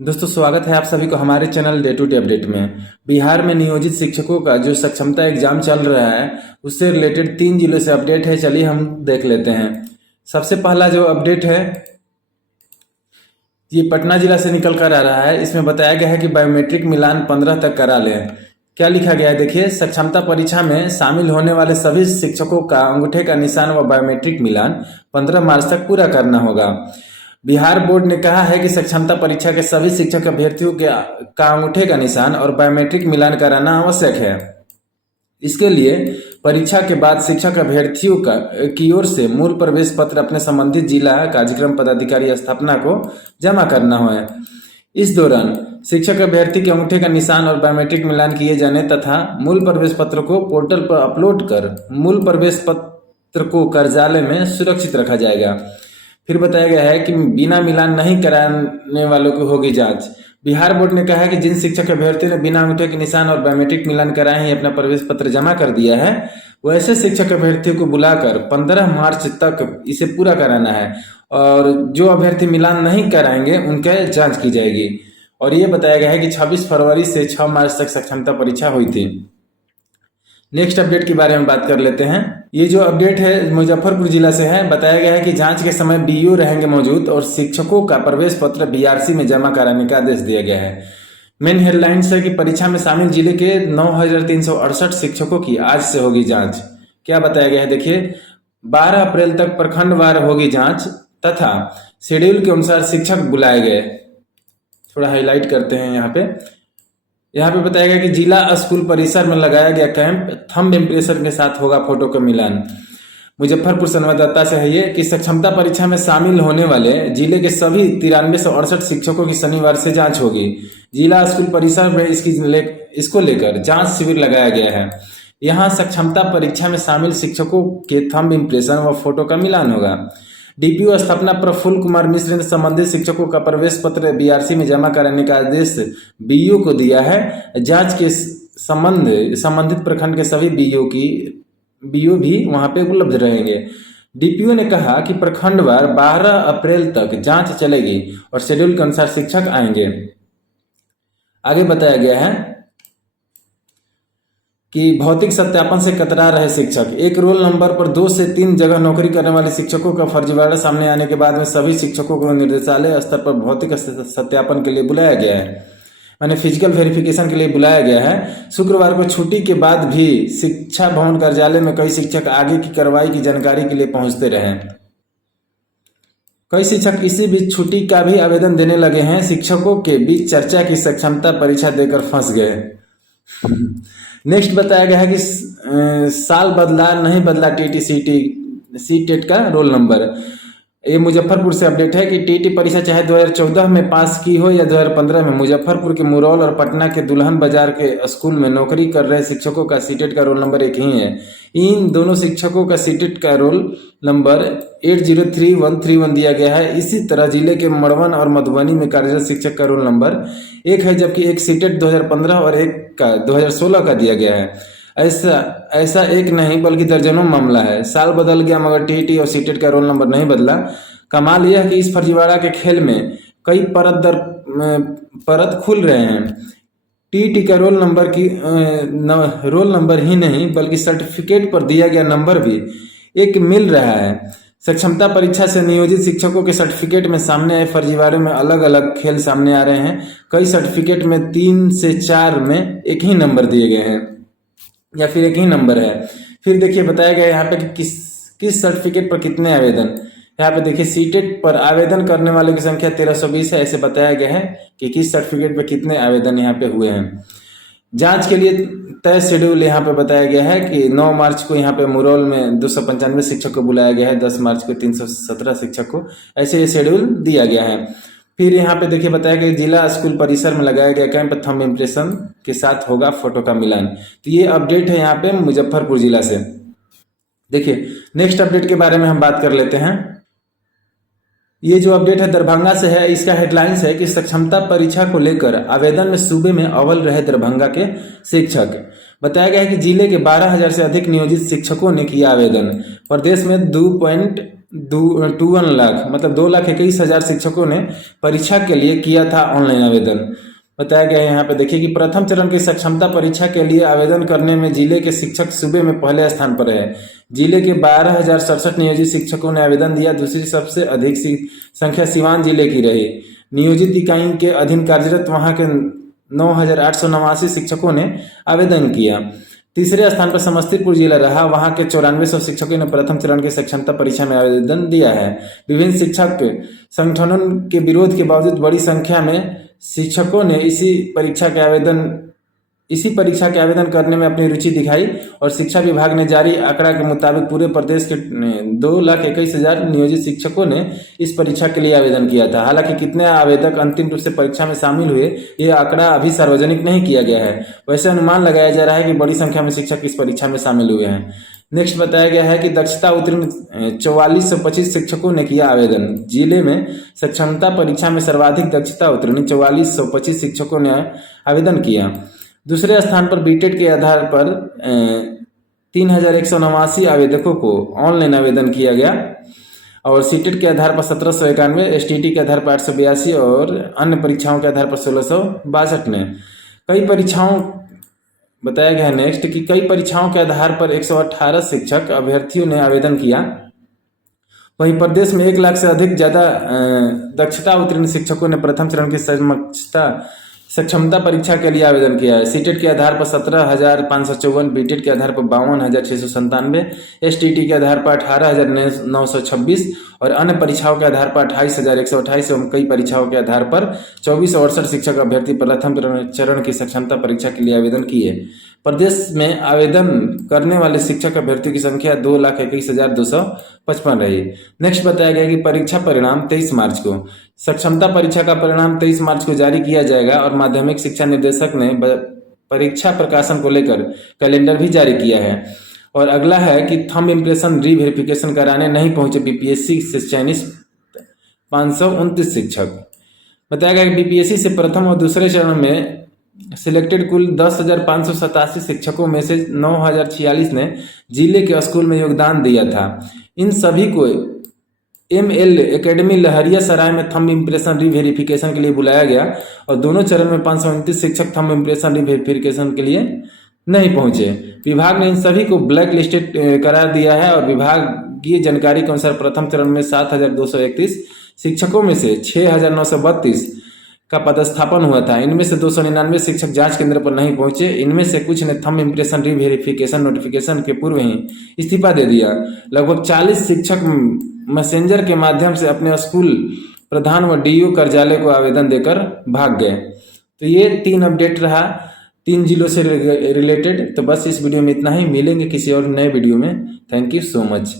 दोस्तों स्वागत है आप सभी को हमारे channel day to day update में। बिहार में नियोजित शिक्षकों का जो सक्षमता एग्जाम चल रहा है उससे रिलेटेड 3 जिलों से अपडेट है। चलिए हम देख लेते हैं। सबसे पहला जो अपडेट है ये पटना जिला से निकल कर आ रहा है। इसमें बताया गया है कि बायोमेट्रिक मिलान 15 तक करा लें। क्या लिखा गया है देखिए, सक्षमता परीक्षा में शामिल होने वाले सभी शिक्षकों का अंगूठे का निशान व बायोमेट्रिक मिलान 15 मार्च तक पूरा करना होगा। बिहार बोर्ड ने कहा है कि सक्षमता परीक्षा के सभी शिक्षक अभ्यर्थियों का अंगूठे का निशान और बायोमेट्रिक मिलान कराना आवश्यक है। इसके लिए परीक्षा के बाद शिक्षक अभ्यर्थियों की ओर से मूल प्रवेश पत्र अपने संबंधित जिला कार्यक्रम पदाधिकारी स्थापना को जमा करना है। इस दौरान शिक्षक अभ्यर्थी के अंगूठे का निशान और बायोमेट्रिक मिलान किए जाने तथा मूल प्रवेश पत्र को पोर्टल पर अपलोड कर मूल प्रवेश पत्र को कार्यालय में सुरक्षित रखा जाएगा। फिर बताया गया है कि बिना मिलान नहीं कराने वालों की होगी जांच। बिहार बोर्ड ने कहा है कि जिन शिक्षक अभ्यर्थियों ने बिना अंगूठे के निशान और बायोमेट्रिक मिलान कराए ही अपना प्रवेश पत्र जमा कर दिया है, वैसे शिक्षक अभ्यर्थियों को बुलाकर 15 मार्च तक इसे पूरा कराना है और जो अभ्यर्थी मिलान नहीं कराएंगे उनके जांच की जाएगी। और ये बताया गया है कि 26 फरवरी से 6 मार्च तक सक्षमता परीक्षा हुई थी। नेक्स्ट अपडेट के बारे में बात कर लेते हैं। ये जो अपडेट है मुजफ्फरपुर जिला से है। बताया गया है कि जांच के समय बीईओ रहेंगे मौजूद और शिक्षकों का प्रवेश पत्र बीआरसी में जमा कराने का आदेश दिया गया है। मेन हेडलाइंस है कि परीक्षा में शामिल जिले के 9,368 शिक्षकों की आज से होगी जांच। क्या बताया गया है देखिए, 12 अप्रैल तक प्रखंडवार होगी जांच तथा शेड्यूल के अनुसार शिक्षक बुलाए गए। थोड़ा हाईलाइट करते हैं यहाँ पे बताया गया कि जिला स्कूल परिसर में लगाया गया कैंप, थंब इम्प्रेशन के साथ होगा फोटो का मिलान। मुजफ्फरपुर संवाददाता से है ये कि सक्षमता परीक्षा में शामिल होने वाले जिले के सभी 9368 शिक्षकों की शनिवार से जांच होगी। जिला स्कूल परिसर में इसको लेकर जांच शिविर लगाया गया है। यहाँ सक्षमता परीक्षा में शामिल शिक्षकों के थंब इम्प्रेशन व फोटो का मिलान होगा। डीपीओ स्थापना प्रफुल्ल कुमार मिश्र ने संबंधित शिक्षकों का प्रवेश पत्र बीआरसी में जमा कराने का आदेश बीईओ को दिया है। जांच के संबंधित प्रखंड के सभी बीईओ भी वहां पे उपलब्ध रहेंगे। डीपीओ ने कहा कि प्रखंडवार 12 अप्रैल तक जांच चलेगी और शेड्यूल के अनुसार शिक्षक आएंगे। आगे बताया गया है कि भौतिक सत्यापन से कतरा रहे शिक्षक। एक रोल नंबर पर 2 से 3 जगह नौकरी करने वाले शिक्षकों का फर्जीवाड़ा सामने आने के बाद में सभी शिक्षकों को निर्देशालय स्तर पर भौतिक सत्यापन के लिए बुलाया गया है, यानी फिजिकल वेरिफिकेशन के लिए बुलाया गया है। शुक्रवार को छुट्टी के बाद भी शिक्षा भवन कार्यालय में कई शिक्षक आगे की कार्रवाई की जानकारी के लिए पहुंचते रहे। कई शिक्षक इसी बीच छुट्टी का भी आवेदन देने लगे हैं। शिक्षकों के बीच चर्चा की सक्षमता परीक्षा देकर फंस गए। नेक्स्ट बताया गया है कि साल बदला नहीं बदला सीटेट का रोल नंबर। ये मुजफ्फरपुर से अपडेट है कि टीटी परीक्षा चाहे 2014 में पास की हो या 2015 में, मुजफ्फरपुर के मुरौल और पटना के दुल्हन बाजार के स्कूल में नौकरी कर रहे शिक्षकों का सीटेट का रोल नंबर एक ही है। इन दोनों शिक्षकों का सीटेट का रोल नंबर 803131 दिया गया है। इसी तरह जिले के मड़वन और मधुबनी में कार्यरत शिक्षक का रोल नंबर एक है, जबकि एक सीटेट 2015 और एक का 2016 का दिया गया है। ऐसा एक नहीं बल्कि दर्जनों मामला है। साल बदल गया मगर टीटी और सीटेट का रोल नंबर नहीं बदला। कमाल यह है कि इस फर्जीवाड़ा के खेल में कई परत खुल रहे हैं। टीटी का रोल नंबर ही नहीं बल्कि सर्टिफिकेट पर दिया गया नंबर भी एक मिल रहा है। सक्षमता परीक्षा से नियोजित शिक्षकों के सर्टिफिकेट में सामने आए फर्जीवाड़े में अलग अलग खेल सामने आ रहे हैं। कई सर्टिफिकेट में 3 से 4 में एक ही नंबर दिए गए हैं या फिर एक ही नंबर है। फिर देखिए बताया गया यहाँ पे कि किस सर्टिफिकेट पर कितने आवेदन। यहाँ पे देखिए सीटेट पर आवेदन करने वालों की संख्या 1320 है। ऐसे बताया गया है कि किस सर्टिफिकेट पर कितने आवेदन यहाँ पे हुए हैं। जांच के लिए तय शेड्यूल यहाँ पे बताया गया है कि 9 मार्च को यहाँ पे मुरौल में 295 शिक्षक को बुलाया गया है, 10 मार्च को 317 शिक्षक को, ऐसे ये शेड्यूल दिया गया है। फिर यहाँ पे देखिए बताया गया जिला स्कूल परिसर में लगाया गया कैंप, थंब इम्प्रेशन के साथ होगा फोटो का मिलान। तो ये अपडेट है यहाँ पे मुजफ्फरपुर जिला से। देखिए नेक्स्ट अपडेट के बारे में हम बात कर लेते हैं। ये जो अपडेट है दरभंगा से है। इसका हेडलाइंस है कि सक्षमता परीक्षा को लेकर आवेदन में सूबे में अव्वल रहे दरभंगा के शिक्षक। बताया गया है कि जिले के 12,000 से अधिक नियोजित शिक्षकों ने किया आवेदन। प्रदेश में 51 लाख मतलब 2,21,000 शिक्षकों ने परीक्षा के लिए किया था ऑनलाइन आवेदन। बताया गया है यहाँ पे देखिए कि प्रथम चरण की सक्षमता परीक्षा के लिए आवेदन करने में जिले के शिक्षक सूबे में पहले स्थान पर है। जिले के 12,067 नियोजित शिक्षकों ने आवेदन दिया। दूसरी सबसे अधिक संख्या सिवान जिले की रही। नियोजित इकाई के अधीन कार्यरत वहां के 9,889 शिक्षकों ने आवेदन किया। तीसरे स्थान पर समस्तीपुर जिला रहा। वहां के 9400 शिक्षकों ने प्रथम चरण की सक्षमता परीक्षा में आवेदन दिया है। विभिन्न शिक्षक संगठनों के विरोध के बावजूद बड़ी संख्या में शिक्षकों ने इसी परीक्षा के आवेदन करने में अपनी रुचि दिखाई और शिक्षा विभाग ने जारी आंकड़ा के मुताबिक पूरे प्रदेश के 2,21,000 नियोजित शिक्षकों ने इस परीक्षा के लिए आवेदन किया था। हालांकि कितने आवेदक अंतिम रूप से परीक्षा में शामिल हुए ये आंकड़ा अभी सार्वजनिक नहीं किया गया है। वैसे अनुमान लगाया जा रहा है कि बड़ी संख्या में शिक्षक इस परीक्षा में शामिल हुए हैं। नेक्स्ट बताया गया है कि दक्षता उत्तीर्ण 4425 शिक्षकों ने किया आवेदन। जिले में सक्षमता परीक्षा में सर्वाधिक दक्षता उत्तीर्ण 4425 शिक्षकों ने आवेदन किया। दूसरे स्थान पर बीटेड के आधार पर 3,189 आवेदकों को ऑनलाइन आवेदन किया गया और सीटेट के आधार पर 1,791, एसटीटी के आधार पर 882 और अन्य परीक्षाओं के आधार पर 1,662 ने कई परीक्षाओं बताया गया है नेक्स्ट कि कई परीक्षाओं के आधार पर 118 शिक्षक अभ्यर्थियों ने आवेदन किया। वहीं प्रदेश में 1 लाख से अधिक ज्यादा दक्षता उत्तीर्ण शिक्षकों ने प्रथम चरण की सक्षमता परीक्षा के लिए आवेदन किया है। सीटेट के आधार पर 17,554, बीटेट के आधार पर 52,697, एसटीटी के आधार पर 18,926 और अन्य परीक्षाओं के आधार पर 28,128 एवं कई परीक्षाओं के आधार पर 2468 शिक्षक अभ्यर्थी प्रथम चरण की सक्षमता परीक्षा के लिए आवेदन किए। प्रदेश में आवेदन करने वाले शिक्षक अभ्यर्थियों की संख्या 2,21,255 रही। नेक्स्ट बताया गया कि परीक्षा परिणाम 23 मार्च को। सक्षमता परीक्षा का परिणाम 23 मार्च को जारी किया जाएगा और माध्यमिक शिक्षा निदेशक ने परीक्षा प्रकाशन को लेकर कैलेंडर भी जारी किया है। और अगला है कि थंब इम्प्रेशन रीवेरिफिकेशन कराने नहीं पहुंचे बीपीएससी से चयनित 529 शिक्षक। बताया गया कि बीपीएससी से प्रथम और दूसरे चरण में सिलेक्टेड कुल 10,587 शिक्षकों में से 9,046 ने जिले के स्कूल में योगदान दिया था। इन सभी को ML एकेडमी लहरियासराय में थंब इम्प्रेशन रीवेरिफिकेशन के लिए बुलाया गया और दोनों चरण में 529 शिक्षक थंब इम्प्रेशन रीवेरिफिकेशन के लिए नहीं पहुंचे। विभाग ने इन सभी को ब्लैक लिस्टेड करार दिया है और विभागीय जानकारी के अनुसार प्रथम चरण में 7,231 शिक्षकों में से 6,932 का पदस्थापन हुआ था। इनमें से 299 शिक्षक जांच केंद्र पर नहीं पहुंचे। इनमें से कुछ ने थंब इम्प्रेशन रीवेरिफिकेशन नोटिफिकेशन के पूर्व ही इस्तीफा दे दिया। लगभग 40 शिक्षक मैसेंजर के माध्यम से अपने स्कूल प्रधान व डीईओ कार्यालय को आवेदन देकर भाग गए। तो ये 3 अपडेट रहा 3 जिलों से रिलेटेड। तो बस इस वीडियो में इतना ही। मिलेंगे किसी और नए वीडियो में। Thank you so much.